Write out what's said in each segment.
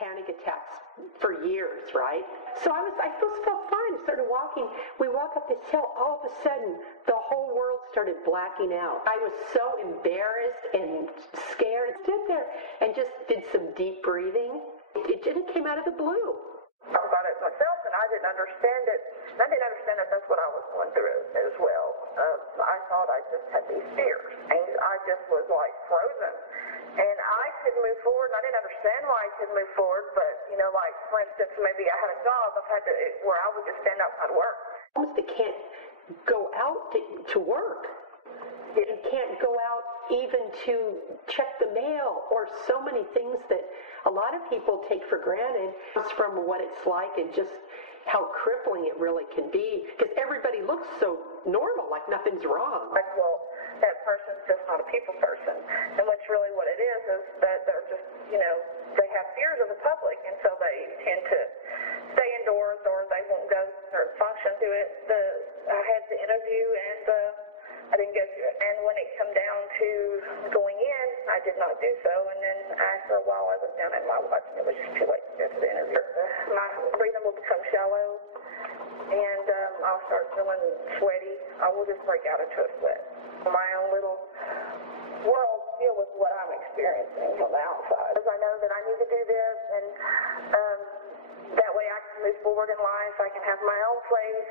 panic attacks for years, right? So I felt fine. I started walking. We walk up this hill. All of a sudden, the whole world started blacking out. I was so embarrassed and scared. I stood there and just did some deep breathing. It came out of the blue. I thought about it myself, and I didn't understand it. And I didn't understand that that's what I was going through as well. I thought I just had these fears, and I just was like frozen. And I could move forward, and I didn't understand why I could move forward, but, like, for instance, maybe I had a job where I would just stand outside work. Almost they can't go out to work. You can't go out even to check the mail, or so many things that a lot of people take for granted from what it's like and just how crippling it really can be, because everybody looks so normal, like nothing's wrong. Like, well, that person's just not a people person. And what's really what it is that they're just, they have fears of the public, and so they tend to stay indoors, or they won't go to certain functions. I had the interview, and I didn't go through it. And when it came down to going in, I did not do so. And then after a while, I was down at my watch, and it was just too late to go to the interview. My breathing will become shallow, and I'll start feeling sweaty. I will just break out into a sweat. My own little world deal with what I'm experiencing on the outside. Because I know that I need to do this, and that way I can move forward in life. I can have my own place,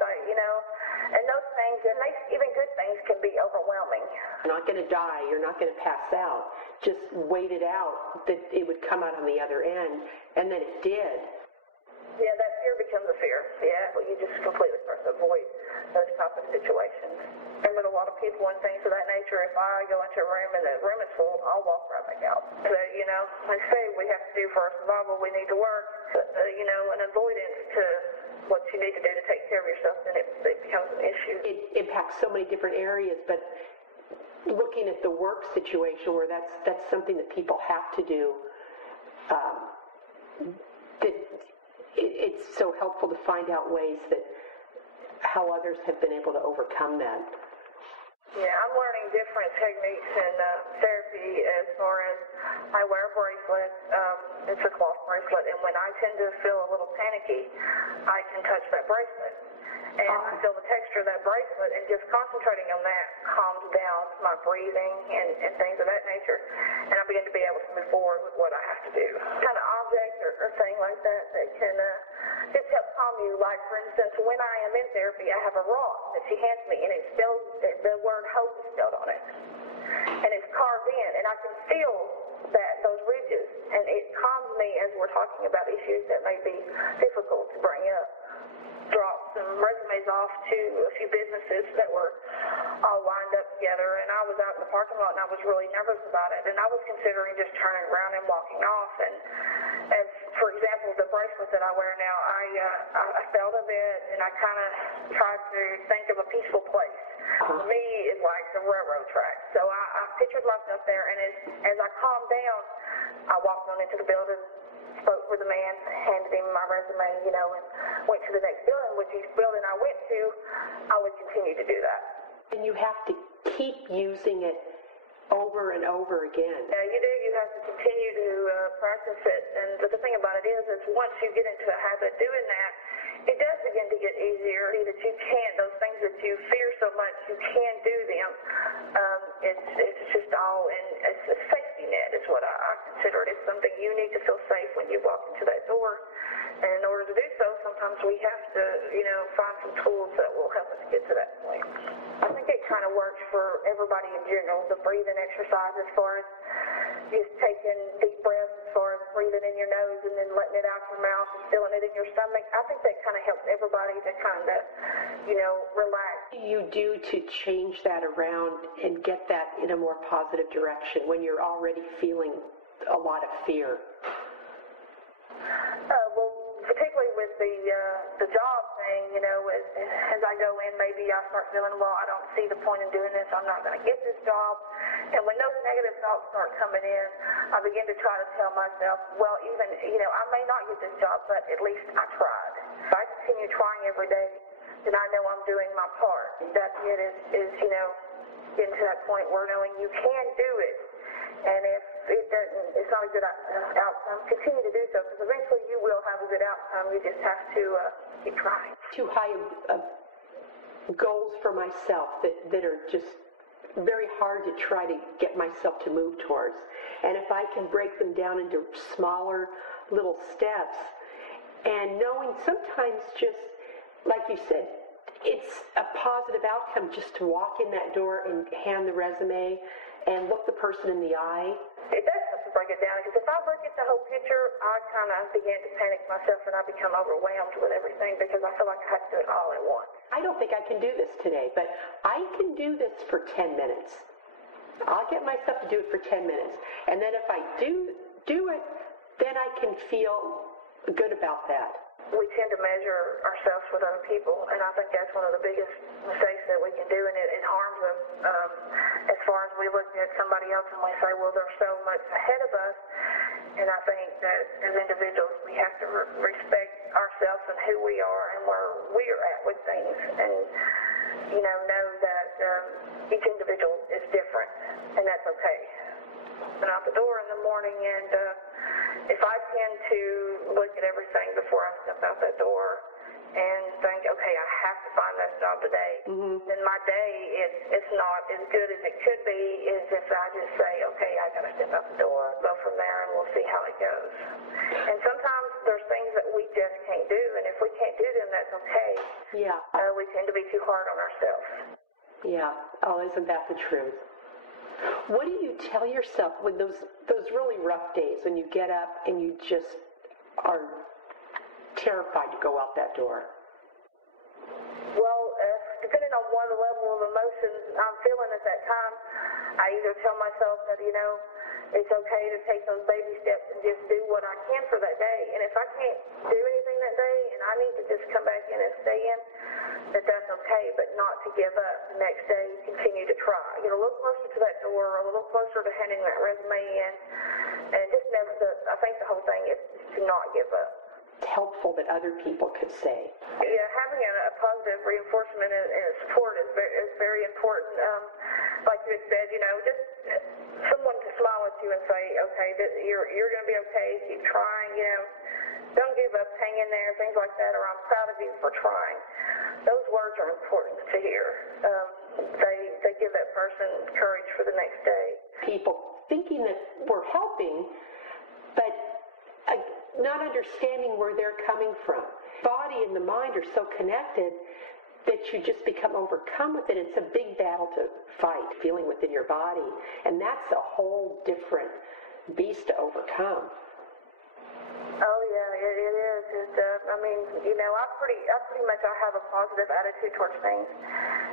and those things, and even good things can be overwhelming. You're not going to die. You're not going to pass out. Just wait it out that it would come out on the other end, and then it did. Yeah, that fear becomes a fear. Yeah, well, you just completely start to avoid those type of situations. And with a lot of people and things of that nature, if I go into a room and the room is full, I'll walk right back out. So, like I say, we have to do for our survival, we need to work, an avoidance to what you need to do to take care of yourself, then it becomes an issue. It impacts so many different areas, but looking at the work situation where that's something that people have to do, it's so helpful to find out ways that how others have been able to overcome that. Yeah, I'm learning different techniques in therapy as far as I wear a bracelet. It's a cloth bracelet, and when I tend to feel a little panicky, I can touch that bracelet. And I feel the texture of that bracelet, and just concentrating on that calms down my breathing and things of that nature. And I begin to be able to move forward with what I have to do. Kind of object or thing like that can just help calm you. Like, for instance, when I am in therapy, I have a rock that she hands me, and it's spelled, the word hope is spelled on it. And it's carved in, and I can feel those ridges, and it calms me as we're talking about issues that may be difficult to bring up. Dropped some resumes off to a few businesses that were all lined up together, and I was out in the parking lot, and I was really nervous about it, and I was considering just turning around and walking off. And as, for example, the bracelet that I wear now, I felt of it, and I kind of tried to think of a peaceful place. For me, it's like the railroad track. So I pictured myself there, and as I calmed down, I walked on into the building, spoke with the man, handed him my resume, and went to the next building. Which each building I went to, I would continue to do that. And you have to keep using it over and over again. Yeah, you do. You have to continue to practice it. And the thing about it is once you get into a habit doing that, it does begin to get easier. That you can, those things that you fear so much, you can do them. It's just all, and it's a safety net is what I consider it. It's something you need to feel safe when you walk into that door. And in order to do so, sometimes we have to, find some tools that will help us get to that point. I think it kind of works for everybody in general, the breathing exercise as far as just taking deep breaths, as far as breathing in your nose and then letting it out your mouth and feeling it in your stomach. I think that kind of helps everybody to kind of, relax. What do you do to change that around and get that in a more positive direction when you're already feeling a lot of fear? Well, particularly with the job thing, as I go in, maybe I start feeling, well, I don't see the point in doing this. I'm not going to get this job. And when those negative thoughts start coming in, I begin to try to tell myself, well, even, I may not get this job, but at least I tried. If I continue trying every day, then I know I'm doing my part. That's it, is getting to that point where knowing you can do it. And if it doesn't, it's not a good outcome, continue to do so, because eventually outcome. You just have to keep trying. Too high goals for myself that are just very hard to try to get myself to move towards. And if I can break them down into smaller little steps, and knowing sometimes just, like you said, it's a positive outcome just to walk in that door and hand the resume and look the person in the eye. It does have to break it down, because if I look at the whole picture, I kind of begin to panic myself, and I become overwhelmed with everything because I feel like I have to do it all at once. I don't think I can do this today, but I can do this for 10 minutes. I'll get myself to do it for 10 minutes. And then if I do it, then I can feel good about that. We tend to measure ourselves with other people, and I think that's one of the biggest mistakes that we can do, and it harms us as far as we look at somebody else and we say, well, they're so much ahead of us. And I think that as individuals, we have to respect ourselves and who we are and where we are at with things, and know that each individual is different, and that's okay. And out the door in the morning, and if I tend to look at everything before I step out that door and think, okay, I have to find that job today, then my day it's not as good as it could be as if I just say, okay, I got to step out the door, go from there, and we'll see how it goes. And sometimes there's things that we just can't do, and if we can't do them, that's okay. Yeah. We tend to be too hard on ourselves. Yeah. Oh, isn't that the truth? What do you tell yourself when those really rough days, when you get up and you just are terrified to go out that door? Well, depending on what level of emotions I'm feeling at that time, I either tell myself that, it's okay to take those baby steps and just do what I can for that day. And if I can't do anything that day and I need to just come back in and stay in, that's okay, but not to give up. The next day, continue to try. Get a little closer to that door, a little closer to handing that resume in, and just never. I think the whole thing is to not give up. It's helpful that other people could say. Yeah, having a positive reinforcement and support is very important. Like you had said, just someone to smile at you and say, okay, you're going to be okay. Keep trying. Don't give up. Hang in there. Things like that. Or I'm proud of you for trying. Those words are important to hear. They give that person courage for the next day. People thinking that we're helping, but not understanding where they're coming from. Body and the mind are so connected that you just become overcome with it. It's a big battle to fight, feeling within your body, and that's a whole different beast to overcome. Oh yeah, it is. I pretty much have a positive attitude towards things,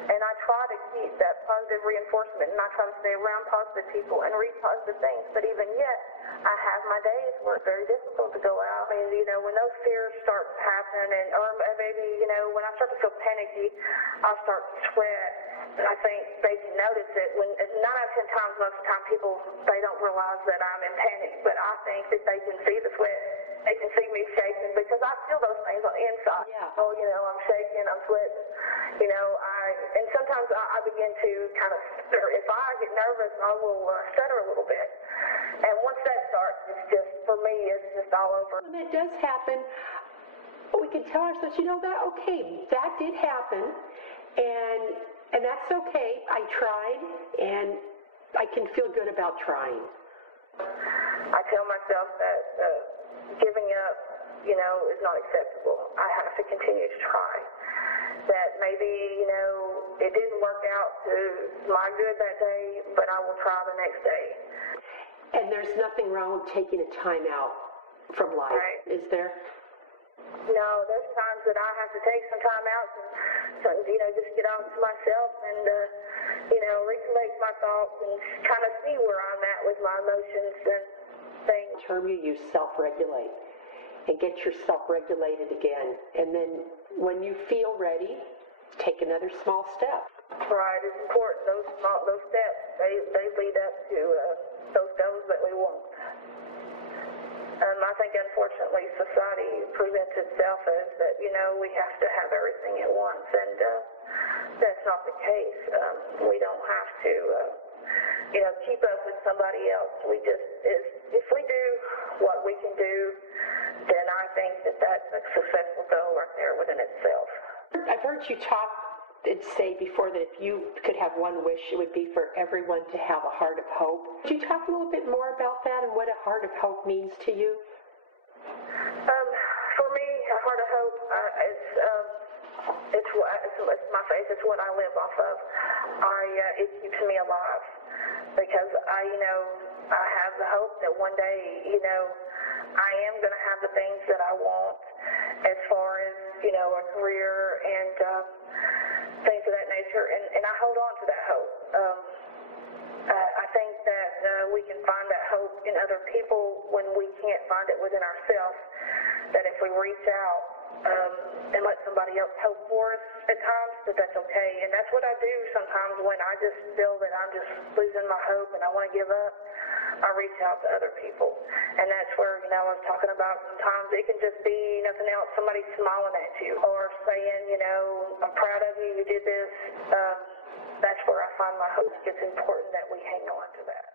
and I try to keep that positive reinforcement, and I try to stay around positive people and read positive things. But even yet, I have my days where it's very difficult to go out. When those fears start to happen, or maybe when I start to feel panicky, I'll start to sweat. And I think they can notice it. When 9 out of 10 times, most of the time, they don't realize that I'm in panic. But I think that they can see the sweat. They can see me shaking because I feel those things on the inside. Yeah. Oh, I'm shaking, I'm sweating. And sometimes I begin to kind of stutter. If I get nervous, I will stutter a little bit. And once that starts, it's just, for me, it's just all over. When that does happen, we can tell ourselves, that did happen, and that's okay. I tried, and I can feel good about trying. I tell myself that giving up, is not acceptable. I have to continue to try. That maybe, it didn't work out to my good that day, but I will try the next day. And there's nothing wrong with taking a time out from life, right. Is there? No, there's times that I have to take some time out and just get out to myself and, recollect my thoughts and kind of see where I'm at with my emotions and things. The term you use, self-regulate, and get yourself regulated again. And then when you feel ready, take another small step. Right, it's important. Those steps, they lead up to those goals that we want. I think, unfortunately, society presents itself as that, we have to have everything at once, and that's not the case. We don't have to, keep up with somebody else. If we do what we can do, then I think that that's a heard you talk and say before that if you could have one wish, it would be for everyone to have a heart of hope. Could you talk a little bit more about that and what a heart of hope means to you? For me, a heart of hope, it's my faith. It's what I live off of. It keeps me alive because I have the hope that one day, I am going to have the things that I want as far as, a career and things of that nature, and I hold on to that hope. I think that we can find that hope in other people when we can't find it within ourselves, that if we reach out and let somebody else hope for us at times, that's okay. And that's what I do sometimes when I just feel that I'm just losing my hope and I want to give up. I reach out to other people. And that's where, I was talking about sometimes it can just be nothing else, somebody smiling at you or saying, I'm proud of you, you did this. That's where I find my hope. It's important that we hang on to that.